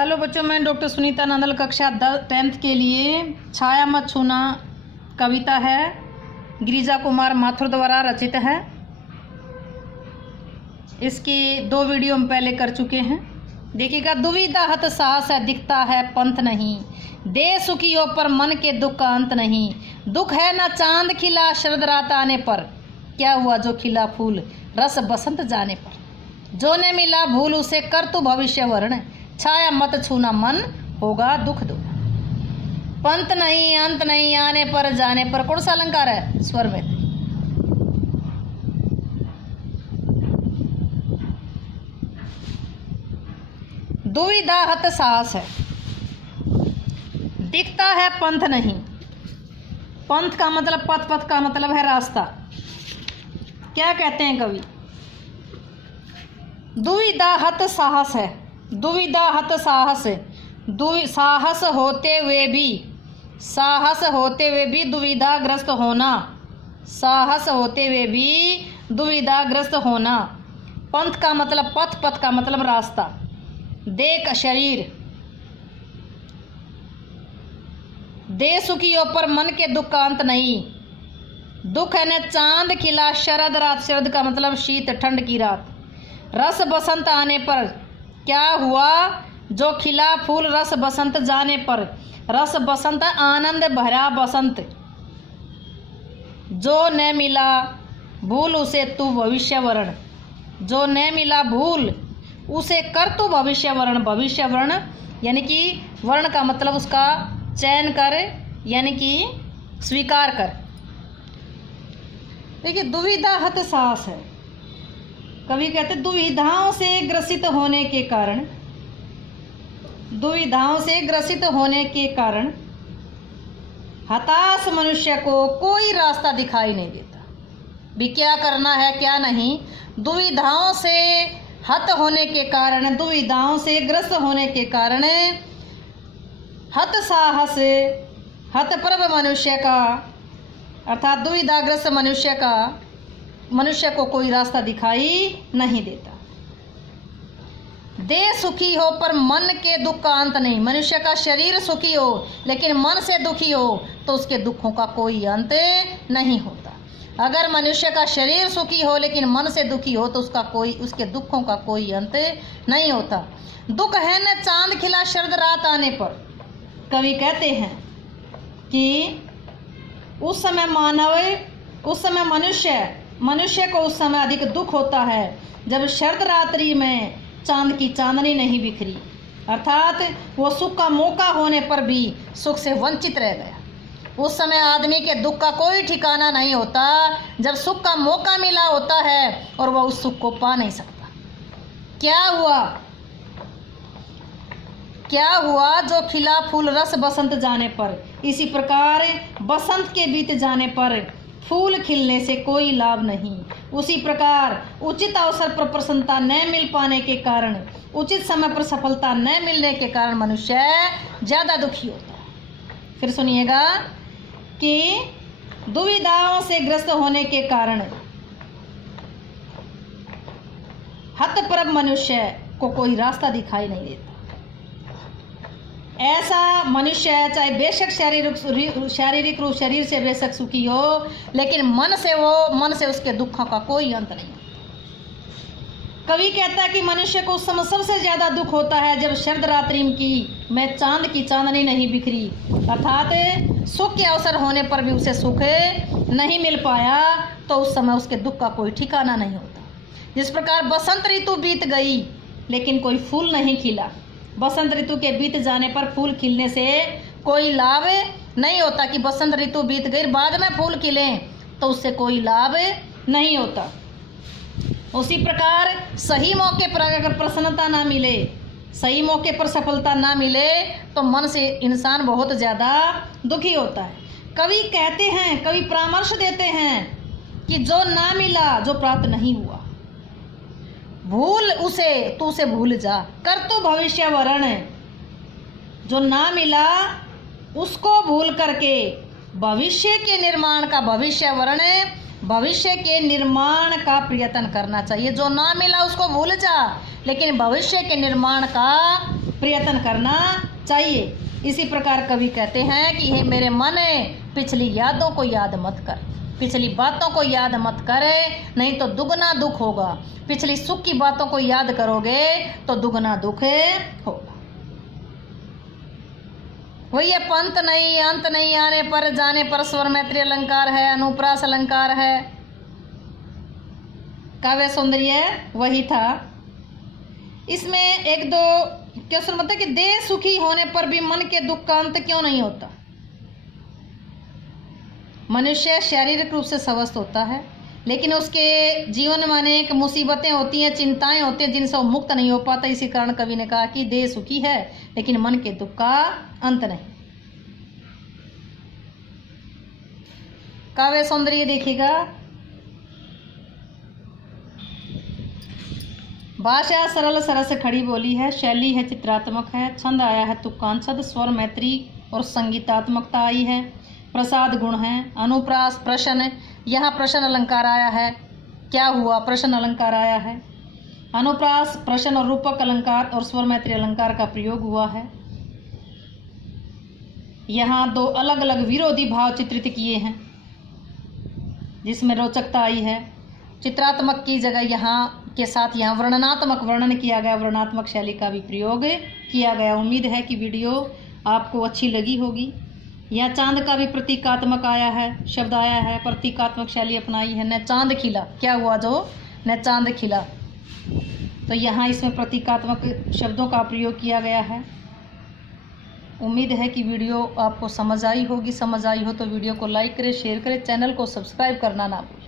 Hello बच्चों, मैं doctor Sunita Nandal कक्षा 10th के लिए छाया मत छूना कविता है, गिरिजा कुमार माथुर द्वारा रचित है। इसकी 2 वीडियो हम पहले कर चुके हैं, देखिएगा। दुविधा हत साहस है, दिखता है पंथ नहीं, दे सुखियों पर मन के दुख का अंत नहीं। दुख है ना चांद खिला शरद रात आने पर, क्या हुआ जो खिला फूल रस बसंत जाने पर। जो ने मिला भूल उसे कर तू भविष्य वर्ण, छाया मत छूना मन होगा दुख दो। पंत नहीं अंत नहीं, आने पर जाने पर। कौन सा अलंकार है? स्वर में। दुविधा हत साहस है, दिखता है पंथ नहीं। पंथ का मतलब पथ, पथ का मतलब है रास्ता। क्या कहते हैं कवि? दुविधा हत साहस है, दुविधा हत साहस, साहस होते हुए भी, साहस होते हुए भी दुविधाग्रस्त होना, साहस होते हुए भी दुविधाग्रस्त होना। पंथ का मतलब पथ, पथ का मतलब रास्ता। देख शरीर, दे सुखियों पर मन के दुख का अंत नहीं। दुख है न चांद खिला शरद रात, शरद का मतलब शीत ठंड की रात। रस बसंत आने पर, क्या हुआ जो खिला फूल रस बसंत जाने पर। रस बसंत आनंद भरा बसंत। जो न मिला भूल उसे तू भविष्य वर्ण, जो न मिला भूल उसे कर तू भविष्य वर्ण। भविष्य वर्ण यानी कि वर्ण का मतलब उसका चयन कर, यानी कि स्वीकार कर। देखिए, दुविधा हत साहस है। कवि कहते दुविधाओं से ग्रसित होने के कारण, दुविधाओं से ग्रसित होने के कारण हताश मनुष्य को कोई रास्ता दिखाई नहीं देता। भी क्या करना है क्या नहीं। दुविधाओं से हत होने के कारण, दुविधाओं से ग्रस्त होने के कारण हत साहस, हतप्रभ मनुष्य का अर्थात दुविधाग्रस्त मनुष्य का, मनुष्य को कोई रास्ता दिखाई नहीं देता। देह सुखी हो पर मन के दुख का अंत नहीं। मनुष्य का शरीर सुखी हो लेकिन मन से दुखी हो तो उसके दुखों का कोई अंत नहीं होता। अगर मनुष्य का शरीर सुखी हो लेकिन मन से दुखी हो तो उसके दुखों का कोई अंत नहीं होता। दुख है न चांद खिला शरद रात आने पर। कवि कहते हैं कि उस समय मानव, उस समय मनुष्य को उस समय अधिक दुख होता है जब शरद रात्रि में चांद की चांदनी नहीं बिखरी, अर्थात वो सुख का मौका होने पर भी सुख से वंचित रह गया। उस समय आदमी के दुख का कोई ठिकाना नहीं होता जब सुख का मौका मिला होता है और वह उस सुख को पा नहीं सकता। क्या हुआ जो खिला फूल रस बसंत जाने पर। इसी प्रकार बसंत के बीत जाने पर फूल खिलने से कोई लाभ नहीं। उसी प्रकार उचित अवसर पर प्रसन्नता न मिल पाने के कारण, उचित समय पर सफलता न मिलने के कारण मनुष्य ज़्यादा दुखी होता है। फिर सुनिएगा कि दुविधाओं से ग्रस्त होने के कारण हतप्रभ मनुष्य को कोई रास्ता दिखाई नहीं देता। ऐसा मनुष्य है चाहे बेशक शारीरिक रूप शरीर से बेशक सुखी हो लेकिन मन से उसके दुखों का कोई अंत नहीं। कवि कहता है कि मनुष्य को उस समय सबसे ज़्यादा दुख होता है जब शरद रात्रि में चांद की चांदनी नहीं बिखरी, अर्थात सुख के अवसर होने पर भी उसे सुख नहीं मिल पाया तो उस समय उसके दुख का कोई ठिकाना नहीं होता। जिस प्रकार बसंत ऋतु बीत गई लेकिन कोई फूल नहीं खिला। बसंत ऋतु के बीत जाने पर फूल खिलने से कोई लाभ नहीं होता कि बसंत ऋतु बीत गई बाद में फूल खिले तो उससे कोई लाभ नहीं होता। उसी प्रकार सही मौके पर अगर प्रसन्नता ना मिले, सही मौके पर सफलता ना मिले तो मन से इंसान बहुत ज़्यादा दुखी होता है। कवि कहते हैं, कवि परामर्श देते हैं कि जो ना मिला, जो प्राप्त नहीं हुआ, भूल उसे, तू उसे भूल जा। कर तू भविष्य वर्ण, जो ना मिला उसको भूल करके भविष्य के निर्माण का, भविष्य वर्ण भविष्य के निर्माण का प्रयत्न करना चाहिए। जो ना मिला उसको भूल जा लेकिन भविष्य के निर्माण का प्रयत्न करना चाहिए। इसी प्रकार कवि कहते हैं कि हे मेरे मन, पिछली यादों को याद मत कर, पिछली बातों को याद मत करे, नहीं तो दुगना दुख होगा। पिछली सुख की बातों को याद करोगे तो दुगना दुख होगा। वही है, पंत नहीं अंत नहीं, आने पर जाने पर स्वर मैत्री अलंकार है, अनुप्रास अलंकार है, काव्य सौंदर्य वही था। इसमें एक दो क्वेश्चन मतलब कि देह सुखी होने पर भी मन के दुख का अंत क्यों नहीं होता। मनुष्य शारीरिक रूप से स्वस्थ होता है, लेकिन उसके जीवन में अनेक मुसीबतें होती हैं, चिंताएं होती हैं, जिनसे वो मुक्त नहीं हो पाता। इसी कारण कवि ने कहा कि देह सुखी है लेकिन मन के दुख का अंत नहीं। काव्य सौंदर्य देखिएगा, भाषा सरल सरस खड़ी बोली है, शैली है चित्रात्मक है, छंद आया है तुक्कांशद, स्वर मैत्री और संगीतात्मकता आई है, प्रसाद गुण है, अनुप्रास प्रश्न, यहाँ प्रश्न अलंकार आया है। क्या हुआ, प्रश्न अलंकार आया है। अनुप्रास प्रश्न और रूपक अलंकार और स्वर मैत्री अलंकार का प्रयोग हुआ है। यहाँ दो अलग अलग विरोधी भाव चित्रित किए हैं जिसमें रोचकता आई है। चित्रात्मक की जगह यहाँ के साथ यहाँ वर्णनात्मक वर्णन किया गया, वर्णनात्मक शैली का भी प्रयोग किया गया। उम्मीद है कि वीडियो आपको अच्छी लगी होगी। यहाँ चांद का भी प्रतीकात्मक आया है, शब्द आया है, प्रतीकात्मक शैली अपनाई है। न चांद खिला, क्या हुआ जो न चांद खिला, तो यहाँ इसमें प्रतीकात्मक शब्दों का प्रयोग किया गया है। उम्मीद है कि वीडियो आपको समझ आई होगी। समझ आई हो तो वीडियो को लाइक करें, शेयर करें, चैनल को सब्सक्राइब करना ना भूलें।